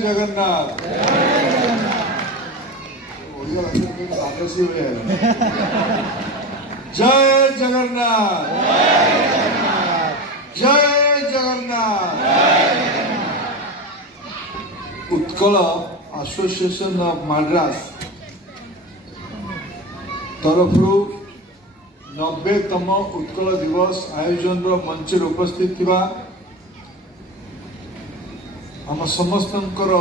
जगन्नाथ आदर्शी जय जगन्नाथ जय Jagannath. Utkal association of Madras तरफ 90तम उत्कल दिवस आयोजन मंच उपस्थित थिबा आम समस्तंकर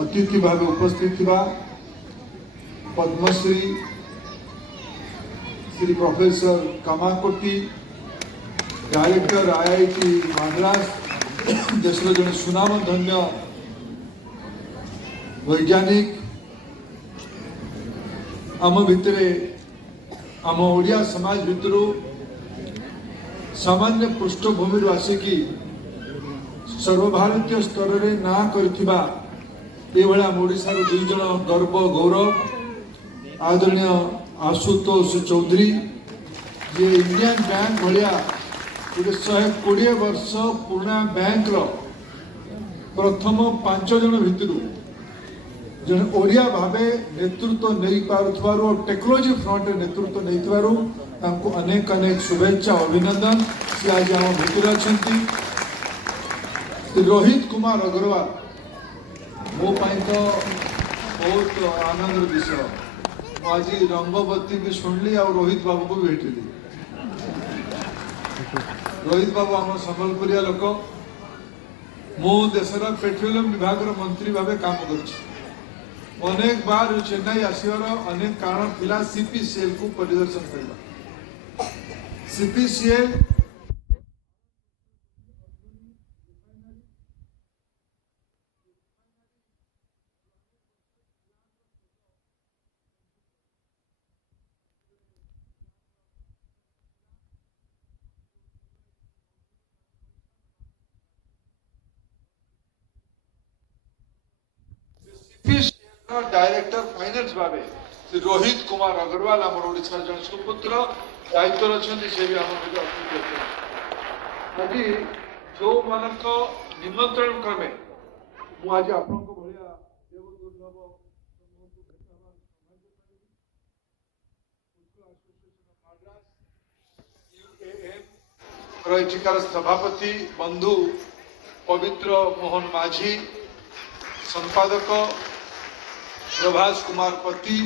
अतिथि भाव उपस्थित थिबा Padmashri Shri professor Kamakoti director IIT Madras देशर जड़े सुनाम धन्य वैज्ञानिक आम भितरे आम ओडिया समाज भितर सामान्य पृष्ठभूमि आसिकी सर्वभारतीय स्तर में ना करथिबा एभला ओडिशार दुई जन गर्व गौरव आदरणीय आशुतोष चौधरी जे इंडियन बैंक भाया गोटे 120 वर्ष पुराना बैंक प्रथम 5 जन भितर जन ओडिया भावे नेतृत्व नहीं पारुथवार और टेक्नोलॉजी फ्रंट नेतृत्व नहीं अनेक अनेक शुभेच्छा अभिनंदन। से आज आम भितर अच्छा रोहित कुमार अग्रवाल मो तो बहुत आनंद विषय आज रंगवती भी शुणली और रोहित बाबू को भी भेटली। रोहित बाबू आम संबलपुरिया लोक मु देशर पेट्रोलियम विभाग मंत्री भाव काम कर अनेक बार चेन्नई आसवर अनेक कारण थिला सीपीसीएल को परिदर्शन करबा। सीपीसीएल डायरेक्टर फाइनेंस भावे श्री रोहित कुमार अग्रवाल आम ओडिशा जन सुपुत्र दायित्व अच्छा से भी आम आज जो मान निमंत्रण क्रमे मुझे आप एठिकार सभापति बंधु पवित्र मोहन माझी संपादक प्रभास कुमार पति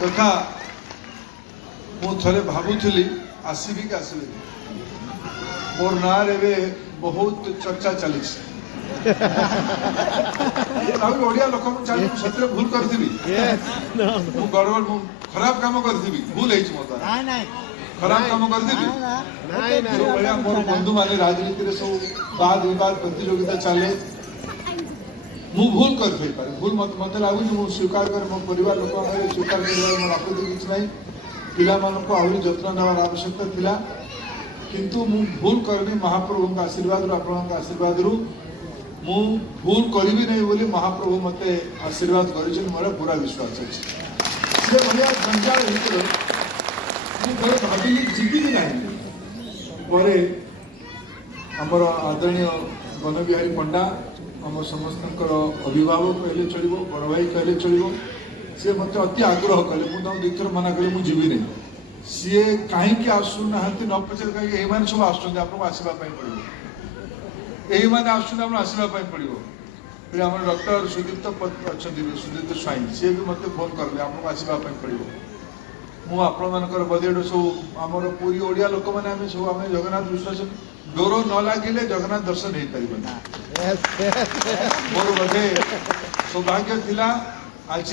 तथा मुझे भावुली आसबि कि आसबि मोर ना रे बहुत चर्चा चली ओडिया लोक सतरे भूल करी गड़बड़ खराब काम करी भूल हो खराब काम करी मोर बंधु मान राजनीति सब वाद विवाद प्रतियोगिता चले मु भूल कर भूल मत लगुच मुझे स्वीकार कर मो परिवार लोक स्वीकार कर आपत्ति किसी ना पिला मानक आहरी जत्न नेवार आवश्यकता थिला किंतु मु भूल करनी महाप्रभु का आशीर्वाद आपण आशीर्वाद मु भूल करी नहीं बोली महाप्रभु मते आशीर्वाद कर मोर पूरा विश्वास अच्छे भाया जंजाल मुझे भाविली जीवी कि ना आमर आदरणीय गणबिहारी पंडा आम समस्त अभिभावक कहले चलो बड़ भाई कहले चलो सी मत अति आग्रह कले मुझे दुईथर मना कले मुझे नहीं सी कहीं आसुना न पचार कहीं ये सब आसवाई पड़ो ये आसवाई पड़ो फिर आम डॉक्टर सुदीप्त अच्छा सुदीप्त स्वाई सी भी मत फोन कले आपको आसवाई पड़ो मुझे बदे सब आम पूरी ओडिया लोक मैंने सब आम जगन्नाथ विश्वास डोर न लगिले जगन्नाथ दर्शन हो पार मोर बोधे सौभाग्य थिला आज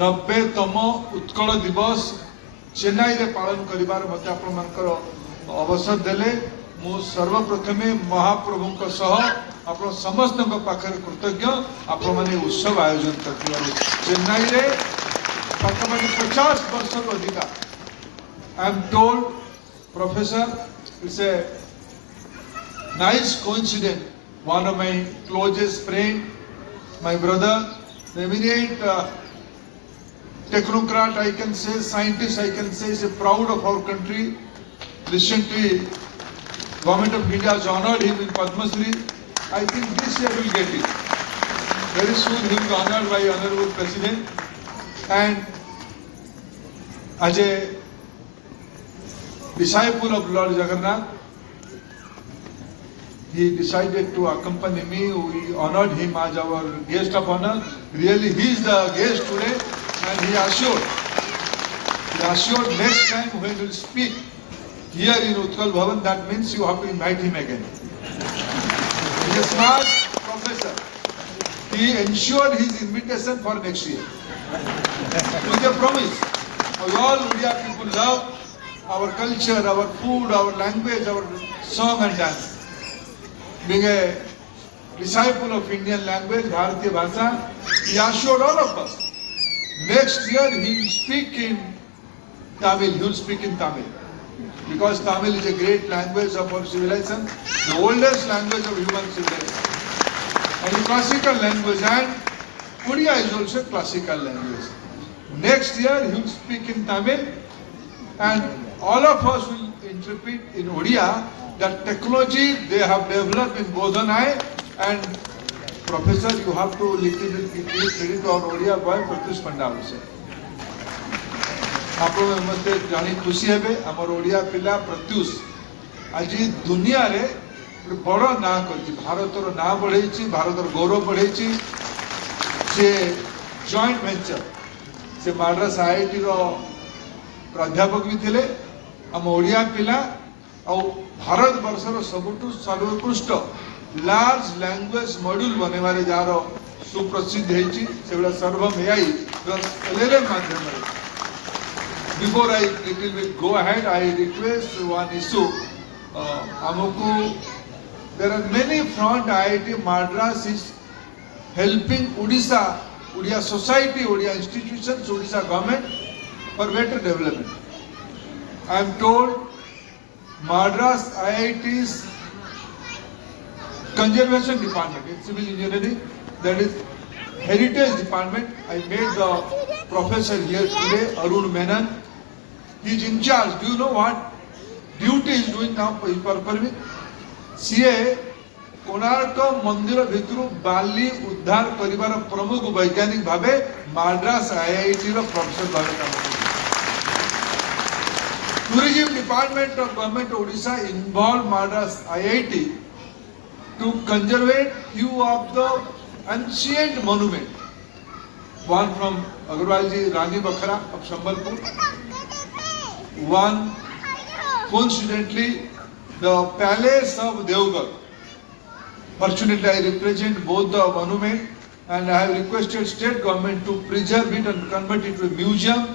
90तम उत्कल दिवस चेन्नई रे पालन करिबार मते आपनकर अवसर देले मु सर्वप्रथमे महाप्रभु आप समस्त पाखरे कृतज्ञ आप माने उत्सव आयोजन करथिबार चेन्नई रे पाखपाखि 50 वर्ष अधिका I am told professor it's a nice coincidence one of my closest friend my brother the eminent technocrat I can say scientist I can say is proud of our country recently government of India has honored him with Padma Shri I think this year will get it Very soon he will be honored by Honorable President. And as a disciple of Lord Jagannath, he decided to accompany me. We honored him as our guest of honor. Really, he is the guest today, and he assured next time when he will speak here in Utkal Bhavan, that means you have to invite him again. He is a smart professor. He ensured his invitation for next year. With a promise. All Odia people love our culture, our food, our language, our song and dance. Being a disciple of Indian language, Bharatiya Bhasha, he assured all of us, next year he will speak in Tamil, he will speak in Tamil. Because Tamil is a great language of our civilization, the oldest language of human civilization. And a classical language, and Odia is also a classical language. Next year he will speak in Tamil, and all of us will interpret in Odia that technology they have developed in Bodhanai. And Professor, you have to little give credit to our Odia boy Pratyush Panda also. ଆପଣ ମତେ ଜାଣି ଖୁସି ହେବେ ଆମର ଓଡ଼ିଆ ପିଲା ପ୍ରତ୍ୟୁଷ ଆଜି ଦୁନିଆରେ ଗୋଟେ ବଡ଼ ନାଁ କରିଛି, ଭାରତର ନାଁ ବଢ଼େଇଛି, ଭାରତର ଗୌରବ ବଢ଼େଇଛି। ସେ ଜଏଣ୍ଟ ଭେଞ୍ଚର, ସେ ମାଡ୍ରାସ IITର ପ୍ରାଧ୍ୟାପକ ବି ଥିଲେ। ଆମ ଓଡ଼ିଆ ପିଲା ଆଉ ଭାରତ ବର୍ଷର ସବୁଠୁ ସର୍ବୋତ୍କୃଷ୍ଟ ଲାର୍ଜ ଲାଙ୍ଗୁଏଜ ମଡ୍ୟୁଲ ବନେଇବାରେ ଯାହାର ସୁପ୍ରସିଦ୍ଧ ହେଇଛି ସେଭଳିଆ ସର୍ବମ୍ AI LLM ମାଧ୍ୟମରେ। Before I little bit go ahead, I request one issue. There are many front. IIT Madras is helping Odisha, Odia society, Odia institutions, Odisha government for better development. I am told Madras IIT's conservation department in civil engineering, that is heritage department. I met the professor here today, Arun Menon. He is in charge. Do you know what duty is doing now for me? CA Konark मंदिर भितर बाली उद्धार करिवार प्रमुख वैज्ञानिक भावे Madras IIT रो professor भावे काम करते। Tourism department of government Odisha involve Madras IIT to conserve few of the ancient monument. One from Agarwalji Rani Bakhara of Sambalpur. One, coincidentally, the palace of Devgarh. Fortunately, I represent both the monument, and I have requested state government to preserve it and convert it to a museum.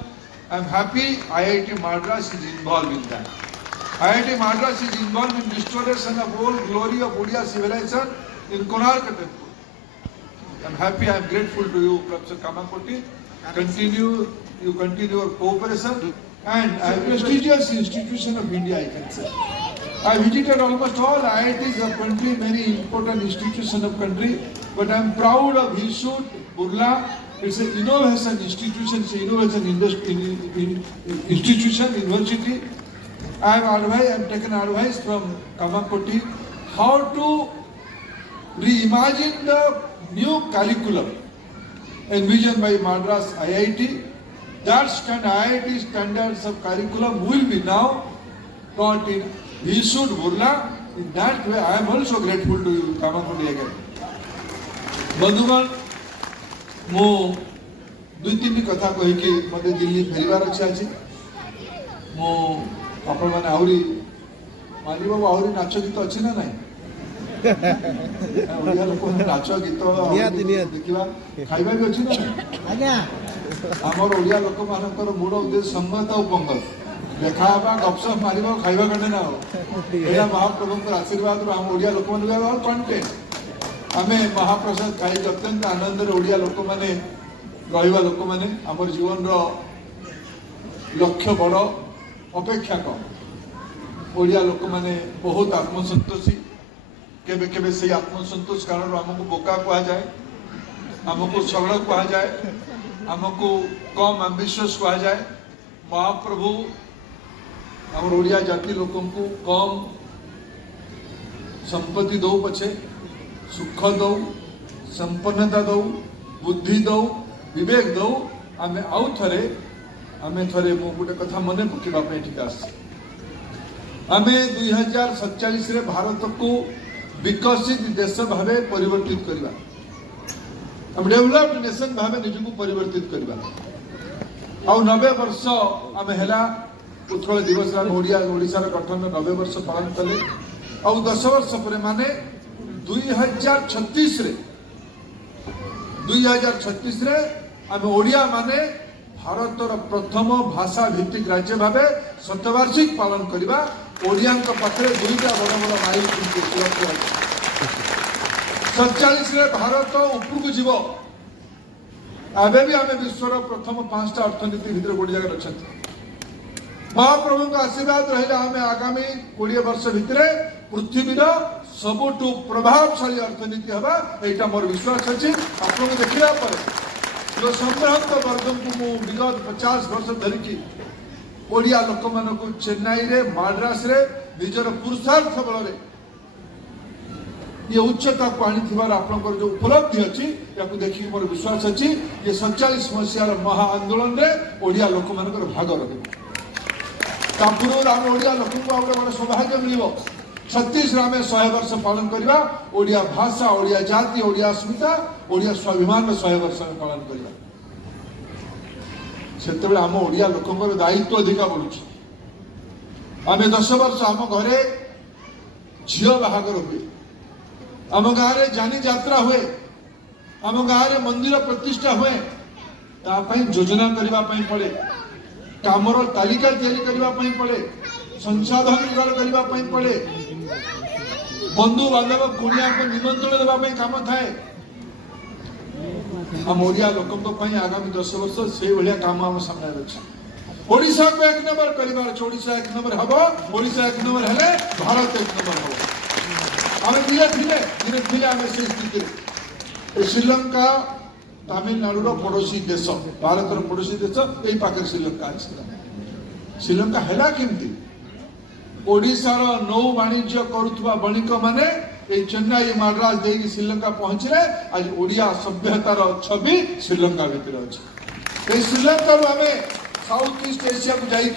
I am happy IIT Madras is involved in that. IIT Madras is involved in restoration of all glory of Odia civilization in Konark temple. I am happy, I am grateful to you, Professor Kamakoti. You continue your cooperation, and a prestigious institution of India, I can say. I visited almost all IITs of country, many important institutions of country, but I am proud of Hishud, Burla. It's an innovation institution, it's an innovation institution, university. I have taken advice from Kamakoti how to reimagine the new curriculum envisioned by Madras IIT. That IIT standards of curriculum will be now taught in Hishud, Burla. In that way, I am also grateful to you, Kamakoti again. बंधुगण मो दुई तीन कथा कहीकि मत दिल्ली फेरबार अच्छे मो आपण मैंने आहरी माली बाबू आहरी नाच गीत अच्छी ना नहीं ओडिया लोक नाच गीत देखा खाଇବା भी अच्छी ना नहीं आमर ओडिया लोक मानकर मूल उद्देश्य संगत और पंगत देखा गपसप मार खाଇବା कटे ना यहाँ महाप्रभु आशीर्वाद आम ओडिया लोक मैंने कंटेंट आम महाप्रसाद खाई अत्यंत आनंद ओडिया लोक मैंने रहा लोक मैंने आम जीवन लक्ष्य बड़ अपेक्षा कम ओडिया लोक मैंने बहुत आत्मसंतोषी केबे केबे से आत्मसंतोष कारण आमको बोका कहा जाए आमको सरल कहा जाए आमको कम एम्बिशियस कहा जाए महाप्रभु आम ओडिया जाति लोक कम संपत्ति दो पछे सुख दो संपन्नता दौ बुद्धि दौ विवेक दौ आमे आउ थरे मु गोटे कथा मन पकेबा पे ठीक आस आमे 2047 रे भारत को विकसित देश भावे परिवर्तित करबा हम डेवलप्ड नेशन भावे निजको परिवर्तित करबा आ 90 वर्ष आमे हेला उत्कल दिवस ओडिशा गठन 90 वर्ष पालन कले आ 10 वर्ष पर माने 2036 रे आमे ओडिया माने भारतर प्रथम भाषा भित्तिक राज्य भावे शतवार्षिक पालन करबा ओडिया पाखे दुईटा बड़ बड़ माइल 47 रे भारत उपरकू जीव आबे भी आमे विश्वर प्रथम 5टा अर्थनीति भितर गोटे जगह अच्छा महाप्रभु का आशीर्वाद रहा आमे आगामी 20 वर्ष भितर पृथ्वीर सबुठू प्रभावशाली अर्थनीति हवा एटा मोर विश्वास अच्छी आपको देखा जो संग्रांत वर्ग को विगत 50 वर्ष धरिकी ओडिया लोक मान चेन्नई रे मद्रास रे निजर पुरुषार्थ बल ये उच्चता को आनी आपंकर जो उपलब्धि अच्छी या देखिए मोर विश्वास अच्छी ये 47 मसीहार महा आंदोलन रे ओडिया लोक मान भाग रखे आम ओडिया लोक को बड़े सौभाग्य मिल 36 आम 100 वर्ष पालन करवा ओडिया भाषा ओडिया जाति ओडिया अस्मिता ओडिया स्वाभिमान 100 वर्ष पालन करवा से आम ओडिया लोक दायित्व अधिक बढ़ुଛି आम 10 वर्ष आम घरे झील बाहागर हुए आम गाँव में जानी यात्रा हुए आम गाँव में मंदिर प्रतिष्ठा हुए तापाई योजना करने पड़े कामर तालिका तैयारी पड़े संसाधन जोगाड़ करने पड़े बंधु बांधव कुणिया को निमंत्रण देवाई कम थाए आम ओडिया लोक आगामी 10 वर्ष से भाया कम आम सामने अच्छे ओडिशा को 1 नंबर कर ओडिशा 1 नंबर हम ओडिशा 1 नंबर हेले भारत 1 नंबर हम आम धीरे धीरे आम से स्थिति श्रीलंका तमिलनाडु पड़ोसी देश भारत पड़ोसी देश यही पाखे श्रीलंका अच्छी श्रीलंका है केमती ओडिशार नौ वाणिज्य करुवा बणिक माने चेन्नई मद्रास देकी श्रीलंका पहुंचले आज ओडिया सभ्यतार छवि श्रीलंका भितर अच्छे श्रीलंका आम साउथ ईस्ट एशिया को जाइक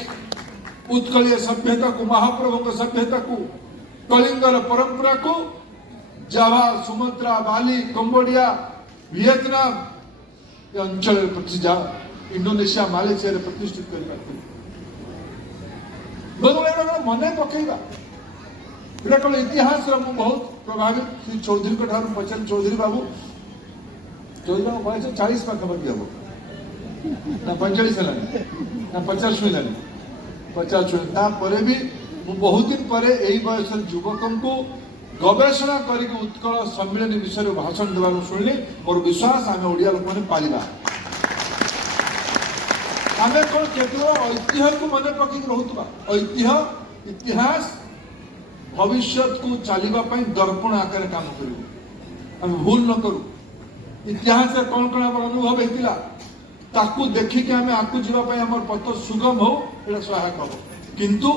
उत्कलीय सभ्यता को महाप्रभु सभ्यता को कलिंगर परंपरा को जावा सुमात्रा बाली कंबोडिया वियतनाम ये अंचल प्रतिष्ठा इंडोनेशिया मालेशिया प्रतिष्ठित कर मन पकेगा इटा कौन इतिहास बहुत प्रभावित श्री चौधरी पचार चौधरी बाबू बयस 40 पाखापाखि हम ना 45 है ना 50 छुईला 50 छुई भी बहुत दिन पर यही बयस युवक को गवेषणा करके उत्कल सम्मिलन विषय भाषण देवार शुणिली मोर विश्वास आम ओडिया लोक मैंने पालिबा आम कौन केवल ऐतिह्य को मन पकड़ रोकवा ऐतिह्य इतिहास भविष्य को चलने दर्पण आकार काम करूँ भूल न करूँ इतिहास कौन कौन आम अनुभव होता ताकू देखिकी आम आगू जावाई आम पथ सुगम हो सहायक हम किंतु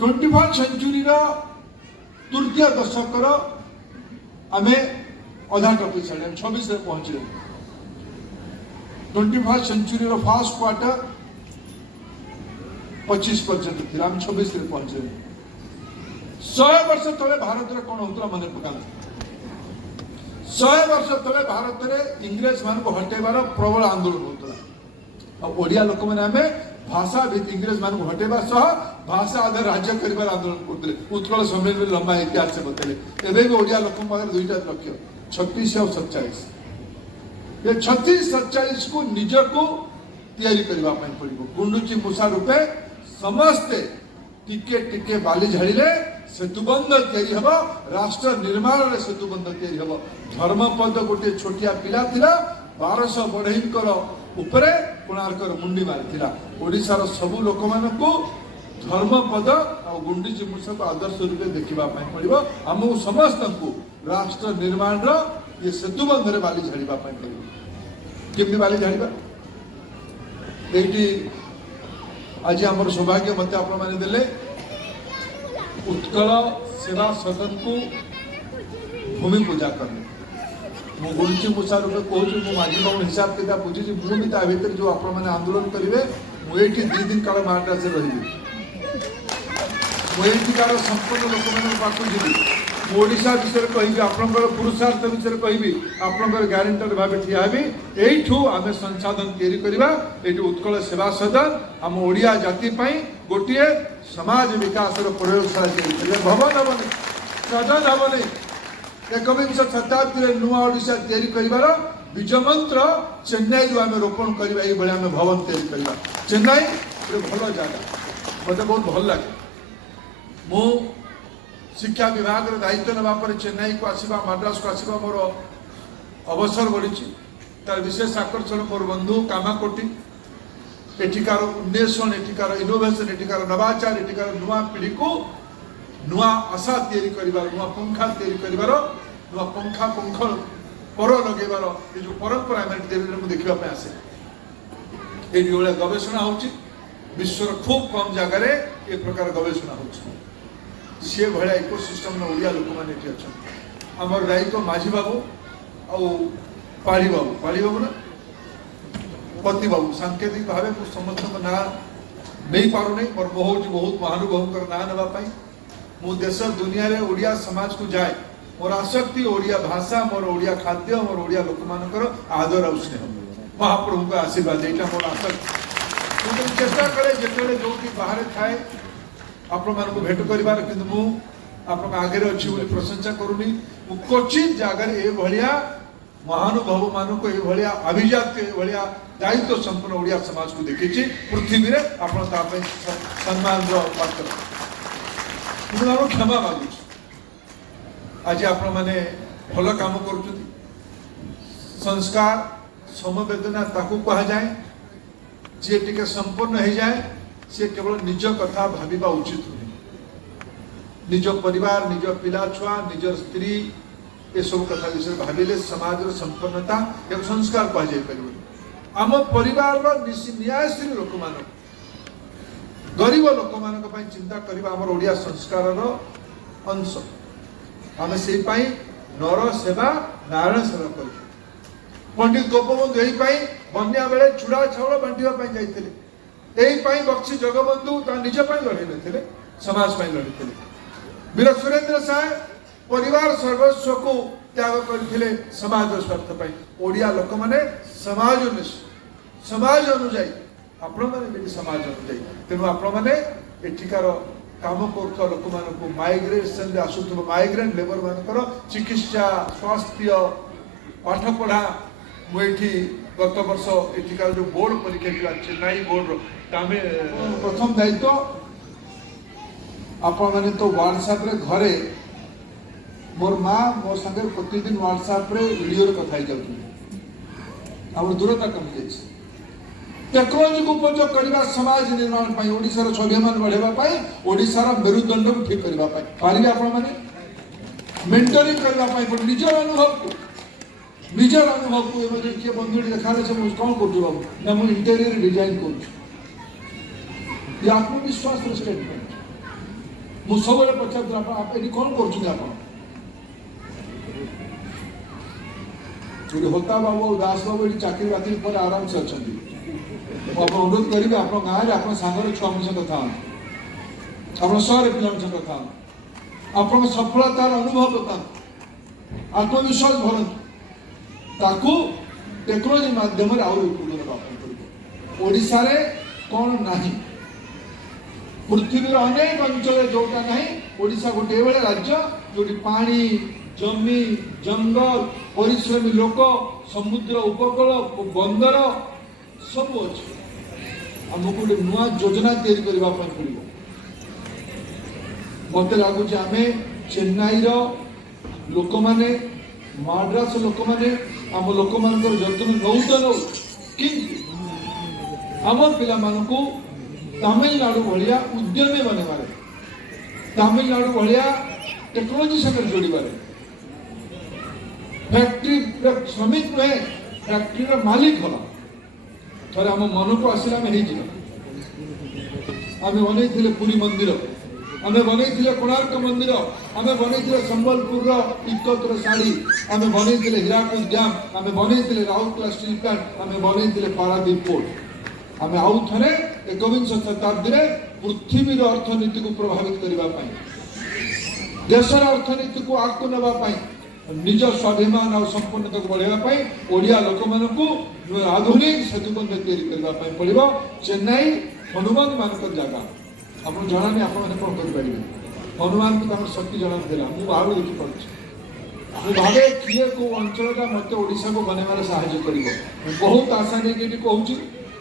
21st सेंचुरी तृतीय दशकर आम अधा टपी सारे 26 पहुंचले 21st सेंचुरी फर्स्ट क्वार्टर 25 पर्यंत थी आम 26 पहुंचले 100 वर्ष तले भारत में कौन होता मन पका 100 वर्ष तले भारत में इंग्रेज मान को हटेबार प्रबल आंदोलन होता ओडिया लोक मैंने भाषा इंग्रेज मान हटेबा सह भाषा आधार राज्य कर आंदोलन करते उत्कल सम्मेलन में लंबा इतिहास से बतले एवं भी ओडिया लोक दुईटा लक्ष्य 36 और 47 ये 36-47 को निज को तैयारी करने पड़ो गुंडुची मूषा रूपे समस्ते टिके टिके बाली झाड़िले सेतुबंध तैयारी हम राष्ट्र निर्माण में सेतुबंध तैयारी हम धर्मपद गोटे छोटिया पिला 1200 बढ़ईकर उपरे कोणार्कर मुंडी मारी ओडिशार सबू लोक मानू धर्मपद और गुंडीची मूषा को आदर्श रूपे देखा पड़ो आमको समस्त को राष्ट्र निर्माण ये सेतुबंध में बाली झाड़ा पड़ो केमती बाली झाड़ा ये आज आम सौभाग्य मत आपने उत्कल सेवा सदन को भूमि पूजा करने गुरुची मुसा रूपे कहूँ मु माझी बाबू हिसाब किताब बुझी मुझे ता भर जो आपण मैंने आंदोलन करेंगे मुझे 2 दिन काल महाराष्ट्र से रही मुझार संपूर्ण लोक पाक जी ओडिशा विषय कहि आपंकर पुरुषार्थ विषय कहि आपंकर ग्यारेंटर भाव ठिया यू आम संसाधन या उत्कल सेवा सदन आम ओडिया जाति गोटे समाज विकास प्रयोगशाला भवन हेनी सदन हेनी एकविंश शताब्दी नुआ ओडिशा कर बीज मंत्र चेन्नई आम रोपण करवा ये आम भवन या चेन्नई गोटे भल जगह मत बहुत भल लगे मु शिक्षा विभाग दायित्व नापर चेन्नई को आसवा मद्रास को आसवा मोर अवसर बढ़ी तार विशेष आकर्षण मोर बंधु कामाकोटी एठिकार उन्मेषण एठिकार इनोवेशन एठिकार नवाचार एठिकार नुआ पीढ़ी को नुआ आशा या नुआ पंखा या नुआ पंखा पंख पर लगेबार ये जो परंपरा देखा आसे ये गवेषणा हो विश्वर खूब कम जगार ये प्रकार गवेषणा हो सी भाया इकोसिस्टम ओडिया लोक मैंने अच्छा आमर दायित्व माझी बाबू आड़ी बाबू ना पति बाबू सांकेतिक भाव समस्त ना नहीं पार नहीं मोर बहुत महानुभव ना नापी मु देश दुनिया रे ओडिया समाज को जाए मोर आसक्ति ओडिया भाषा मोर ओडिया खाद्य मोर ओडिया लोक मानकर आदर और स्नेह महाप्रभु का आशीर्वाद यहाँ मोर आसक्ति मुझे चेष्टा करे जिते जो बाहर थाए आपण मानक भेट करार कि आगे अच्छी प्रशंसा करूनी क्वचित जगार ये महानुभव मानक ये अभिजात ये दायित्व संपन्न ओडिया समाज को देखी पृथ्वी में आप सम्मान पात्र मुझे क्षमा मागु आज आपण मैंने भल काम कर संस्कार समवेदना ताकू कह जाए जी टे संपन्न हो जाए सी केवल निज कथा भाविबा उचित नुहे निज परिवार निज पिला छुआ निज स्त्री ये सब कथा विषय भाविले समाज संपन्नता एवं संस्कार कह आम परिवार न्यायशील लोक मान गरीब लोक मान चिंता करवा आम ओडिया संस्कार अंश आम से नर सेवा नारायण सेवा कर पंडित गोपबंधु यही बन्या बेले चूड़ा चाउल बांटा जाते यही बक्सी जगबंधु निज लड़े न समाज लड़े वीर सुरेंद्र साय परिवार सर्वस्व को त्याग करते समाज स्वार्थ ओडिया लोक मैंने समाज अनुजाई आपण मैंने समाज अनुजाई तेणु आपण मैंने एठिकार काम कर लोक मान माइग्रेशन आसुव माइग्रेंट लेबर मान चिकित्सा स्वास्थ्य पाठपढ़ा मुझे गत वर्ष एठिकार जो बोर्ड परीक्षा चेन्नई बोर्ड प्रथम दायित्व आपण मैंने तो व्हाट्सएप रे घरे मोर माँ मोर संगे प्रतिदिन व्हाट्सएप रे वीडियो कथा जाऊँ दूरता कमी जाए टेक्नोलोजी को उपयोग करने समाज निर्माण पर ओडिशार स्वाभिमान बढ़ावा ओडिशार मेरुदंड को ठीक करने पारे आपण मैंने मेंटरिंग करने निजर अनुभव को किए बंधु देखा कौन कर बाबू ना मुझे इंटेरियर डिजाइन कर आत्मविश्वास स्टेटमेंट मुझे सब पचार कौन कर होता बाबू दास बाबू ये चाकरी बाकरी पर आराम से अच्छा अनुरोध करेंगे आप गाँव में आप सांगर छुआ मन कथा आप सहर पिला कथा आप सफलतार अनुभव बता आत्मविश्वास भरतु टेक्नोलोजी माध्यम ओडिशा रे कौन नहीं पृथ्वी अनेक अंचल जोटा ना ओडिशा गोटे राज्य जो पानी जमी जंगल परिश्रमी लोक समुद्र उपकूल बंदर सब अच्छे आमको गोटे नुआ योजना तैयारी करने पड़ो मत लगुच आम चेन्नई लोक मैंने मद्रास लोक मैंने आम लोक मान जत्न नौ तो नौ कि आम पिला मानू तमिलनाडु भाया उद्यमी बनवार तमिलनाडु भाया टेक्नोलोजी सागर जोड़बार फैक्ट्री श्रमिक नुहे फैक्ट्री मालिक हला थे आम मन को आसला आम अन पुरी मंदिर आमे बनैथिले कोणार्क मंदिर, आमे बनैथिले संबलपुर इकत्र साड़ी, आमे बनैथिले हीराकुद डैम, आमे बनैथिले राउरकेला स्टील प्लांट, आमे बनैथिले पारादीप पोर्ट। आमे आउ थरे एकविंश शताब्दी रे पृथ्वीर अर्थनीति को प्रभावित करबा पाई, देशर अर्थनीति को आगु नबा पाई, निज स्वाभिमान और संपन्नता को बढ़ावा पाई ओडिया लोक मानकु आधुनिक सेतुबंध तैयारी करबा पाई पड़िबो। चेन्नई हनुमान मानक जगह आपन जणा नै आपन कोन कर परिबे, हनुमान को हम शक्ति जणा देला मु बाहर देखि पड़छ, मु भाबे किए को अंचल का मते ओडिसा को बनेबार सहायता करिवो। बहुत आशा नै कि कहूची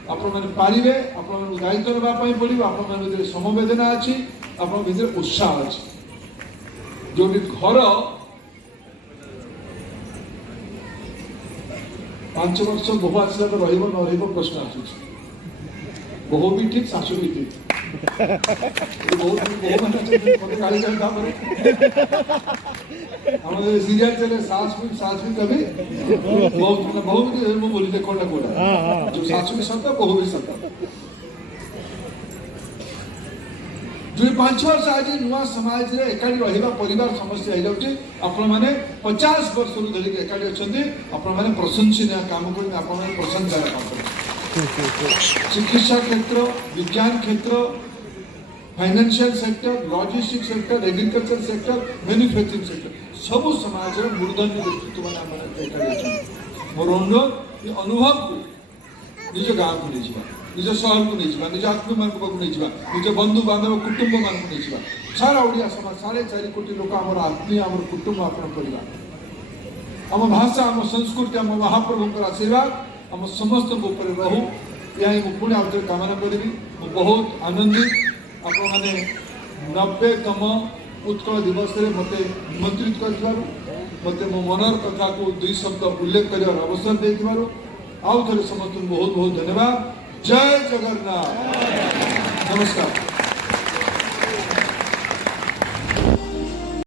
आपन माने पारिबे, आपन माने दायित्व नबा पाई पड़िबो, आपन माने भीतर समवेदना अछि, आपन भीतर उत्साह अछि। जोटी घर 5 वर्ष बहु आसला तो रहिबो न रहिबो प्रश्न आछी, बहु भी ठीक सासु भी ठीक बहुत बहु मते गाली चलता पर हमारे सीरियल चले सास भी कभी बहुत भी मैं बोली देखो ना कोड़ा जो सासु भी सत्ता बहु भी सत्ता। जो 5 वर्ष आज नुआ समाज रे एकाडी रहिबा परिवार समस्या हो जाउची। आपण माने 50 वर्ष रु धरि एकाडी अछंती, आपण माने प्रशंसनीय काम करि, आपण माने प्रशंसा काम करि। चिकित्सा क्षेत्र, विज्ञान क्षेत्र, financial sector, logistic sector, agriculture sector, manufacturing sector सब समाज रे मूर्धन्य व्यक्तित्व माने आपण एकाडी अछंती। मोर अनुरोध ये अनुभव को निज गाँव को नहीं, निज सहर को नहीं, निज आत्मीय मान को नहीं, निज बंधु बांधव कुटुंब मान को नहीं, सारा ओडिया समाज 4.5 कोटी लोक आम आत्मीय आम कुटुंब आपण परिवार, आम भाषा, आम संस्कृति, आम महाप्रभु आशीर्वाद आम समस्त ऊपर रहू, या पुणी आउे कामना करी। बहुत आनंदित आपण मैंने 90तम उत्कल दिवस रे मते निमंत्रित कर मते मो मनर कथा को 2 शब्द उल्लेख कर अवसर दे आउ थे समस्त बहुत बहुत धन्यवाद। जय जगन्नाथ, नमस्कार।